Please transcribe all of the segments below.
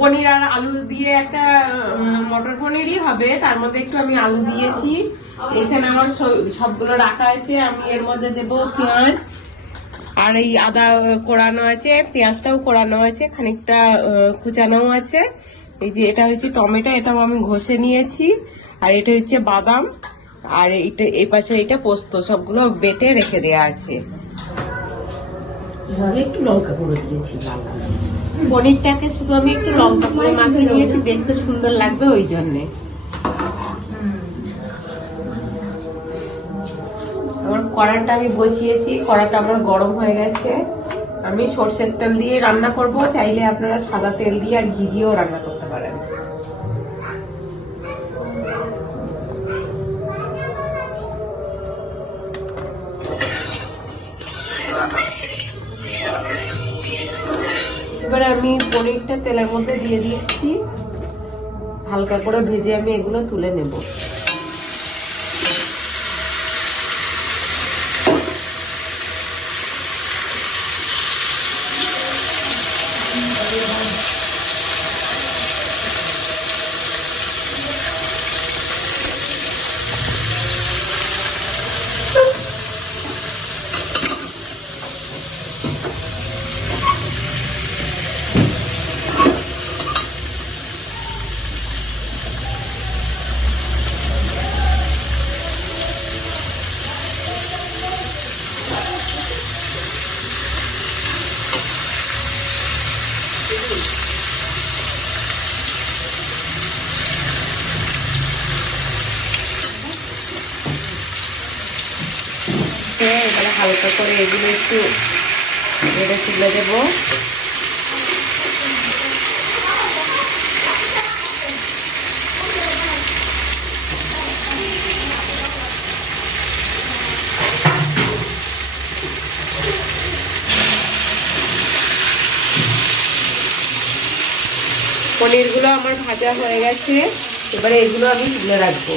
পনির আর আলু দিয়ে একটা মটর পনিরই হবে। তার মধ্যে একটু আমি আলু দিয়েছি। এখানে আমার সবগুলো রাখা আছে। আমি এর মধ্যে দেবো পেঁয়াজ। আর এই আদা কোড়ানো আছে। পেঁয়াজটাও কোড়ানো আছে। খানিকটা কুচানোও আছে। এই যে এটা হচ্ছে টমেটো, এটাও আমি ঘষে নিয়েছি। আর এটা হচ্ছে বাদাম। আর এইটা, এই পাশে এটা পোস্ত। সবগুলো বেটে রেখে দেওয়া আছে। একটু লঙ্কা গুঁড়ো দিয়েছি, লাল। পনিরটাকে শুধু আমি একটু লঙ্কা করে মাখিয়ে দিয়েছি, দেখতে সুন্দর লাগবে ওই জন্যে। আমার কড়াটা আমি বসিয়েছি কড়াটা আমার গরম হয়ে গেছে। আমি সর্ষের তেল দিয়ে রান্না করব, চাইলে আপনারা সাদা তেল দিয়ে আর ঘি দিয়েও রান্না করতে এবারে আমি পনিরটা তেলের মধ্যে দিয়ে দিচ্ছি। হালকা করে ভেজে আমি এগুলো তুলে নেব হ্যাঁ এবারে হালকা করে এগুলো একটু এবারে তুলে দেবো। পনিরগুলো আমার ভাজা হয়ে গেছে। এবারে এগুলো আমি তুলে রাখব।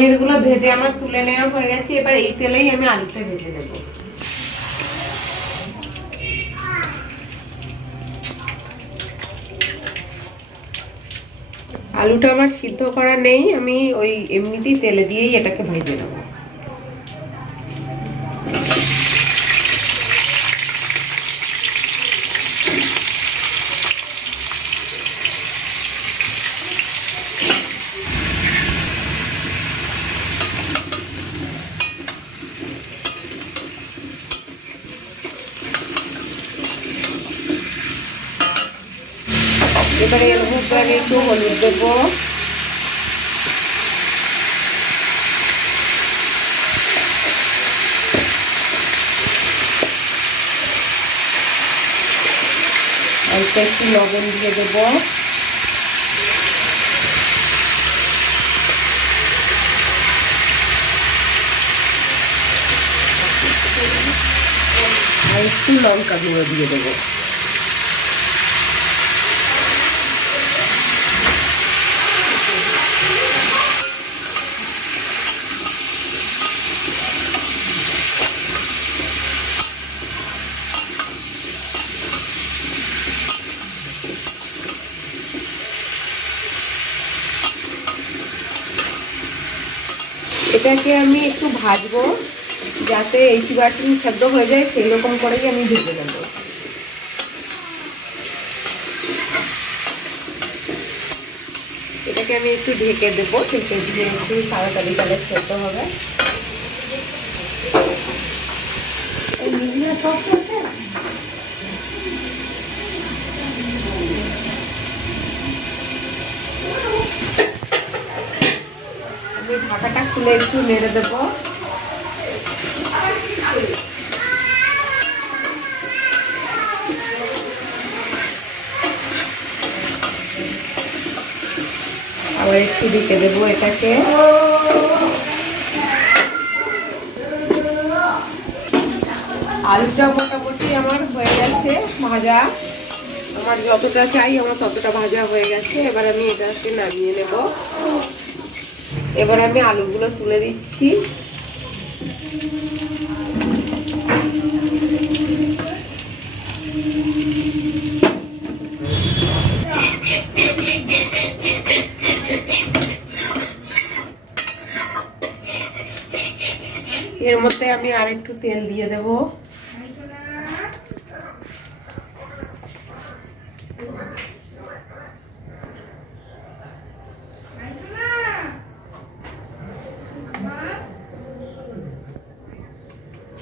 পনিরগুলো ভেজে আমার তুলে নেওয়া হয়ে গেছে, এবার এই তেলেই আমি আলুটা ভেজে নেব। আলুটা আমার সিদ্ধ করা নেই, আমি ওই এমনিতেই তেলে দিয়েই এটাকে ভেজে নেব। এবারে একটু হলুদ দেবো। অল্প একটু লবণ দিয়ে দেবো। আর একটু লঙ্কা গুঁড়ো দিয়ে দেবো। এটাকে আমি একটু ভাজবো, যাতে এই চিবাটি সেদ্ধ হয়ে যায় সেই রকম করেই আমি ভেজে নেব। এটাকে আমি একটু ঢেকে দেবো, ঢেকে দিয়ে একটু তাড়াতাড়ি তাহলে সেদ্ধ হবে। সব ঢাকাটা খুলে একটু নেড়ে দেবো। আবার একটু ঢেকে দেবো এটাকে। আলুটা মোটামুটি আমার হয়ে গেছে ভাজা। আমার যতটা চাই আমার ততটা ভাজা হয়ে গেছে। এবার আমি এটাকে নামিয়ে নেব। এবার আমি আলুগুলো তুলে দিচ্ছি। এর মধ্যে আমি আর একটু তেল দিয়ে দেব।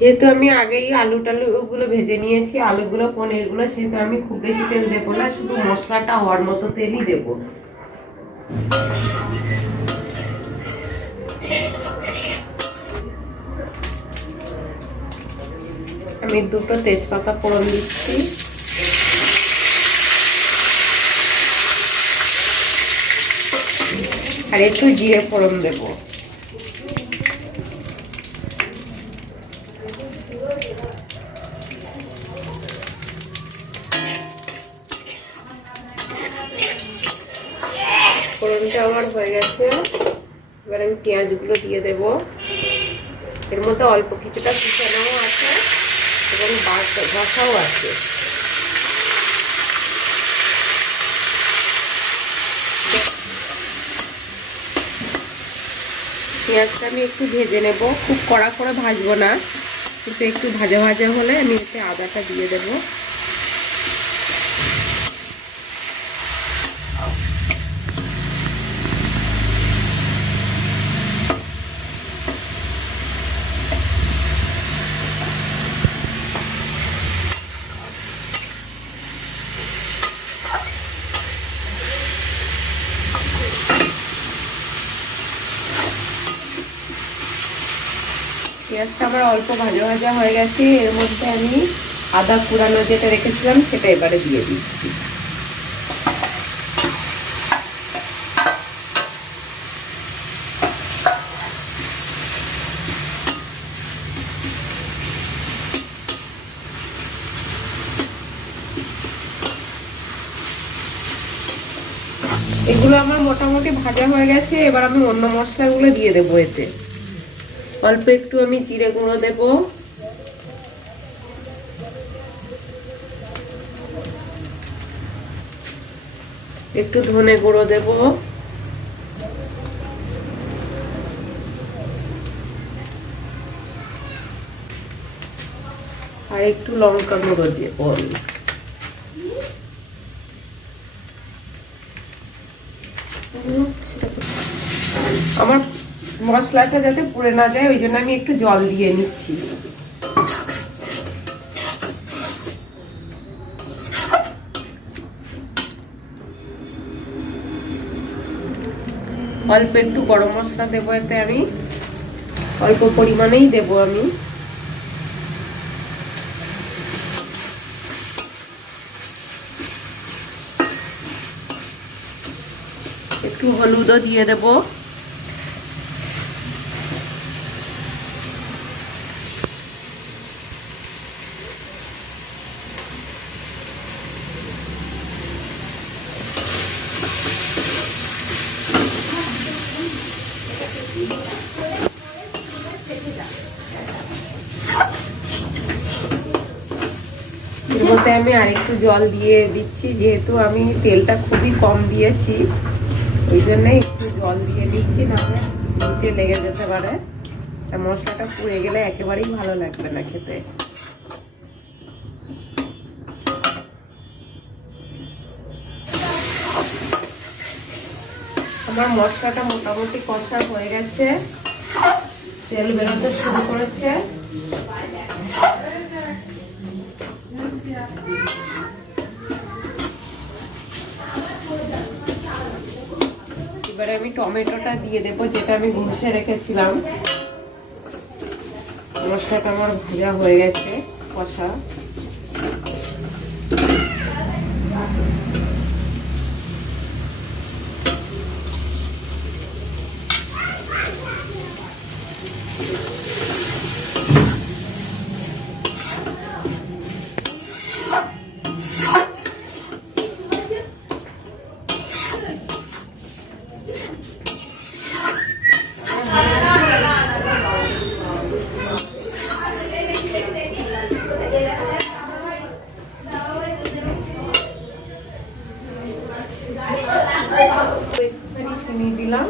যেহেতু আমি আগেই আলু টালু গুলো ভেজে নিয়েছি, আলুগুলো, পনিরগুলো, সেহেতু আমি খুব বেশি তেল দেবো না, শুধু মশলাটা হওয়ার মতো তেলই দেবো। আমি দুটো তেজপাতা ফোড়ন দিচ্ছি। আর একটু জিরে ফোড়ন দেব। ফোড়নটা আমার হয়ে গেছে। এবার আমি পেঁয়াজগুলো দিয়ে দেব। এর মধ্যে অল্প কিছুটা কুচানোও আছে এবং বাসাও আছে। পেঁয়াজটা আমি একটু ভেজে নেব। খুব কড়া করে ভাজবো না, কিন্তু একটু ভাজা ভাজা হলে আমি এতে আদাটা দিয়ে দেবো। পেঁয়াজটা আমার অল্প ভাজা ভাজা হয়ে গেছে, এর মধ্যে আমি আদা কুড়ানো যেটা রেখেছিলাম সেটা এবারে দিয়ে দিচ্ছি। এগুলো আমার মোটামুটি ভাজা হয়ে গেছে, এবার আমি অন্য মশলাগুলো দিয়ে দেবো এতে। অল্প একটু আমি জিরে গুঁড়ো দেব একটু ধনে গুঁড়ো দেব আর একটু লঙ্কা গুঁড়ো দেব আমি। আমার মশলাটা যাতে পুড়ে না যায়, ওই জন্য আমি একটু জল দিয়ে নিচ্ছি। অল্প একটু গরম মশলা দেবো এতে আমি। অল্প পরিমাণেই দেবো আমি। একটু হলুদও দিয়ে দেবো। মধ্যে আমি আরেকটু জল দিয়ে দিচ্ছি, যেহেতু আমি তেলটা খুবই কম দিয়েছি, ওই জন্য একটু জল দিয়ে দিচ্ছি, নাহলে নিচে লেগে যেতে পারে। আর মশলাটা পুড়ে গেলে একেবারেই ভালো লাগবে না খেতে। আমার মশলাটা মোটামুটি কষা হয়ে গেছে, তেল বেরোতে শুরু করেছে এবারে আমি টমেটোটা দিয়ে দেবো যেটা আমি ঘষে রেখেছিলাম। মশলাটা আমার ভাজা হয়ে গেছে কষা চিনি দিলাম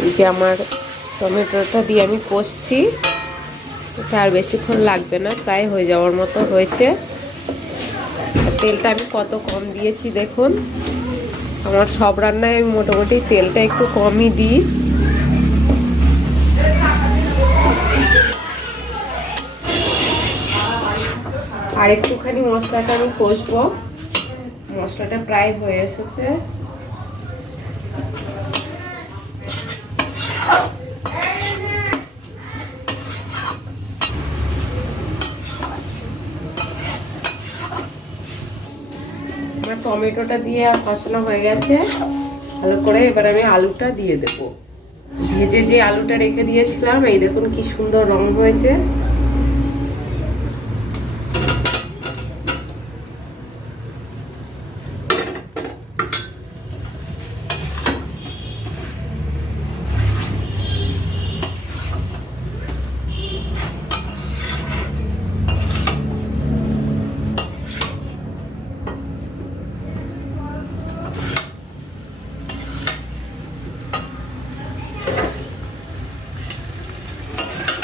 এই যে আমার টমেটোটা দিয়ে আমি কষছি। এটা আর বেশিক্ষণ লাগবে না, প্রায় হয়ে যাওয়ার মতো হয়েছে। তেলটা আমি কত কম দিয়েছি দেখুন। আমার সব রান্নায় আমি মোটামুটি তেলটা একটু কমই দিই। আর একটুখানি মশলাটা আমি কষবো। মশলাটা প্রায় হয়ে এসেছে। টমেটোটা দিয়ে কষানো হয়ে গেছে। ভালো করে এবার আমি আলুটা দিয়ে দেবো। ভেজে যে আলুটা রেখে দিয়েছিলাম, এই দেখুন কি সুন্দর রং হয়েছে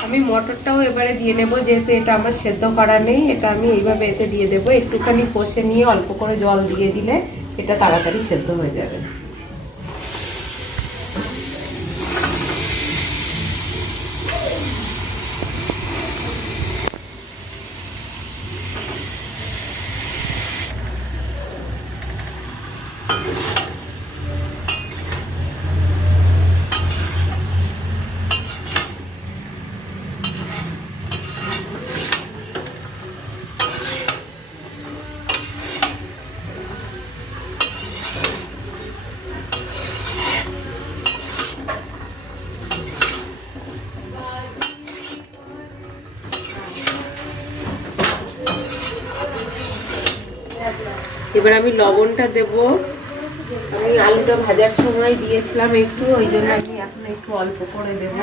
আমি মটরটাও এবারে দিয়ে নেব, যেহেতু এটা আমার সেদ্ধ করা নেই, এটা আমি এইভাবে এতে দিয়ে দেবো। একটুখানি কষে নিয়ে অল্প করে জল দিয়ে দিলে এটা তাড়াতাড়ি সেদ্ধ হয়ে যাবে। এবার আমি লবণটা দেব। আমি আলুটা ভাজার সময় দিয়েছিলাম একটু, ওই জন্য আমি এখন একটু অল্প করে দেব।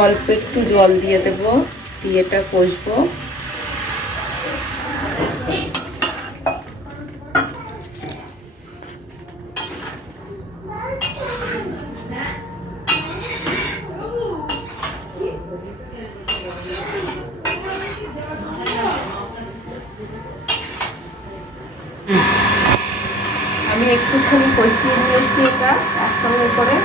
অল্প একটু জল দিয়ে দেব দিয়ে এটা কষবো আমি একটুখানি কষিয়ে নিয়েছি এটা একসঙ্গে করে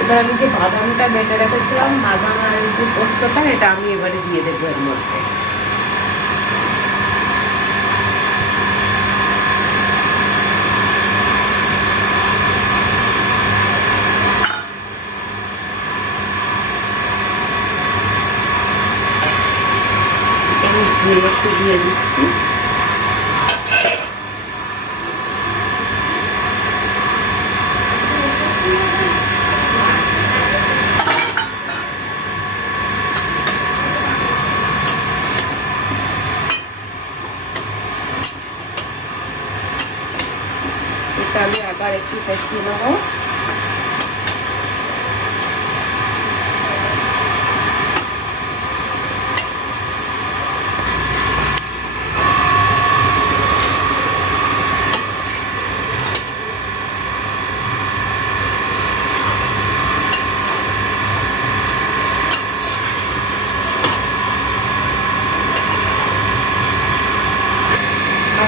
এবার আমি যে বাদামটা বেটে রেখেছিলাম বাদাম আর এই যে পোস্তটা এটা আমি এবারে দিয়ে দেবো এর মধ্যে আমি ধুয়ে একটু দিয়ে দিচ্ছি এটা আমি আবার একটু কষিয়ে নেব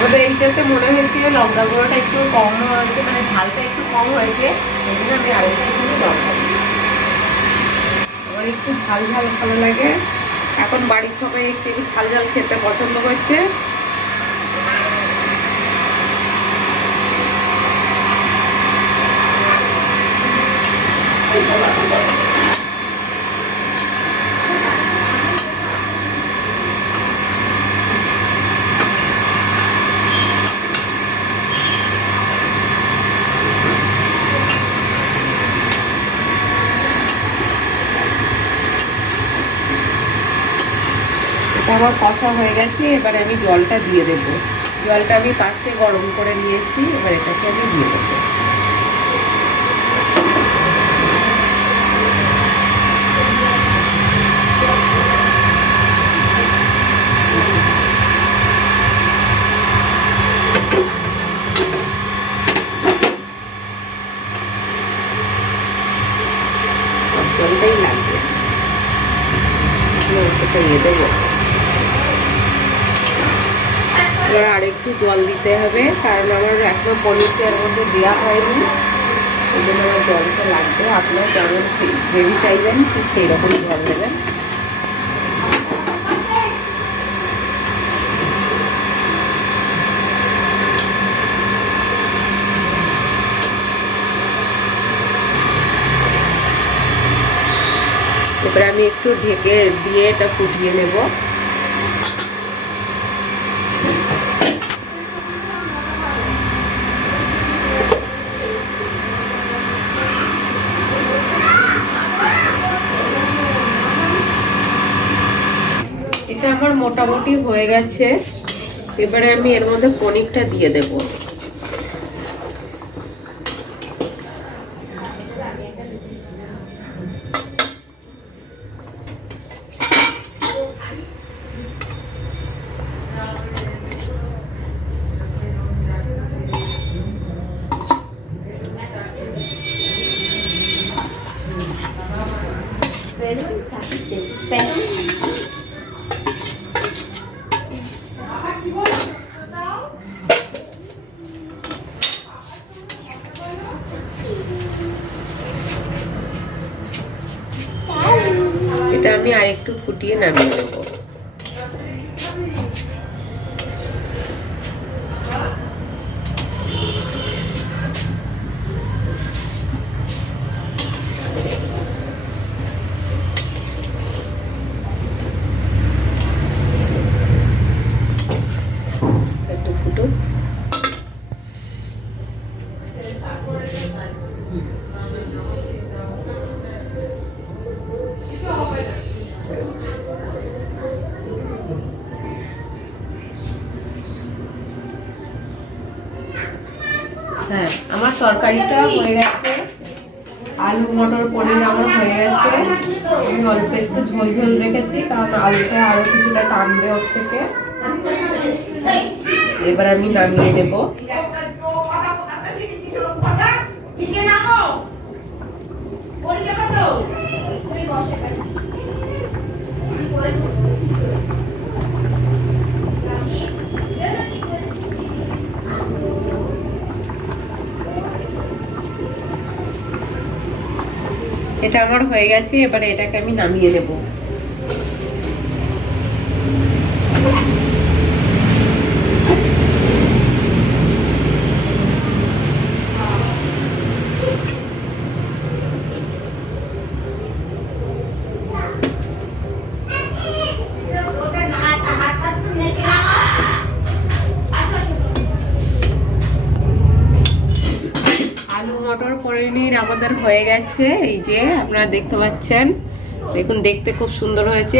আমাদের এইটাতে মনে হয়েছে যে লঙ্কা গুঁড়োটা একটু কম হয়েছে মানে ঝালটা একটু কম হয়েছে, এই জন্য আমি আরেকটু কিন্তু লঙ্কা দিয়েছি। আমার একটু ঝাল ঝাল ভালো লাগে। এখন বাড়ির সবাই একটু একটু ঝাল ঝাল খেতে পছন্দ করছে এই বাবা, আমার কষা হয়ে গেছে, এবারে আমি জলটা দিয়ে দেবো। জলটা আমি পাশে গরম করে নিয়েছি, এবার এটাকে আমি দিয়ে দেবো সব জলটাই লাগবে এবার সেটা দিয়ে দেবো এবার আরেকটু জল দিতে হবে কারণ আমার এখনও পনিরটা এর মধ্যে দেওয়া হয়নি। ওই জন্য আমার জলটা লাগবে। আপনার যেমন গ্রেভি চাইবেন, ঠিক সেই রকম জল দেবেন এবারে আমি একটু ঢেকে দিয়ে এটা ফুটিয়ে নেব এটা আমার মোটামুটি হয়ে গেছে। এবারে আমি এর মধ্যে পনিরটা দিয়ে দেবো এটা আমি আরেকটু ফুটিয়ে নামিয়ে দেবো ঝোল ঝোল রেখেছি কারণ আলুটা আরও কিছুটা টানবে ওর থেকে। এবার আমি নামিয়ে দেব। এটা আমার হয়ে গেছে এবারে এটাকে আমি নামিয়ে দেব আলু মটর পনির আমাদের হয়ে গেছে, এই যে আপনারা দেখতে পাচ্ছেন। দেখুন, দেখতে খুব সুন্দর হয়েছে।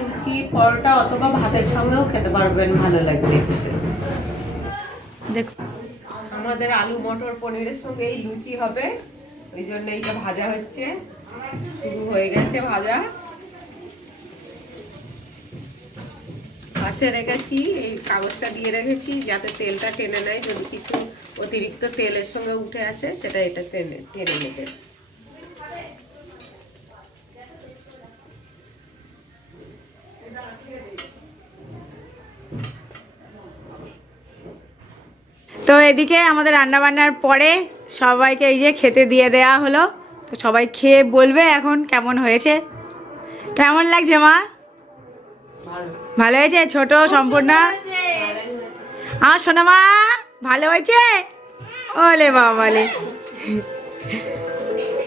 লুচি, পরোটা অথবা ভাতের সঙ্গেও খেতে পারবেন, ভালো লাগবে। দেখুন আমাদের আলু মটর পনিরের সঙ্গে এই লুচি হবে, ওই জন্য এইটা ভাজা হচ্ছে। শুরু হয়ে গেছে ভাজা। পাশে রেখেছি, এই কাগজটা দিয়ে রেখেছি, যাতে তেলটা টেনে নেয়। যদি কিছু অতিরিক্ত তেলের সঙ্গে উঠে আসে, সেটা এটা টেনে টেনে নেবে। তো এদিকে আমাদের রান্না বান্নার পরে সবাইকে এই যে খেতে দিয়ে দেয়া হলো। তো সবাই খেয়ে বলবে এখন কেমন হয়েছে। কেমন লাগছে মা? ভালো। হয়েছে? ছোট সম্পূর্ণ? আমার সোনামা ভালো হয়েছে? ওলে বাবালে।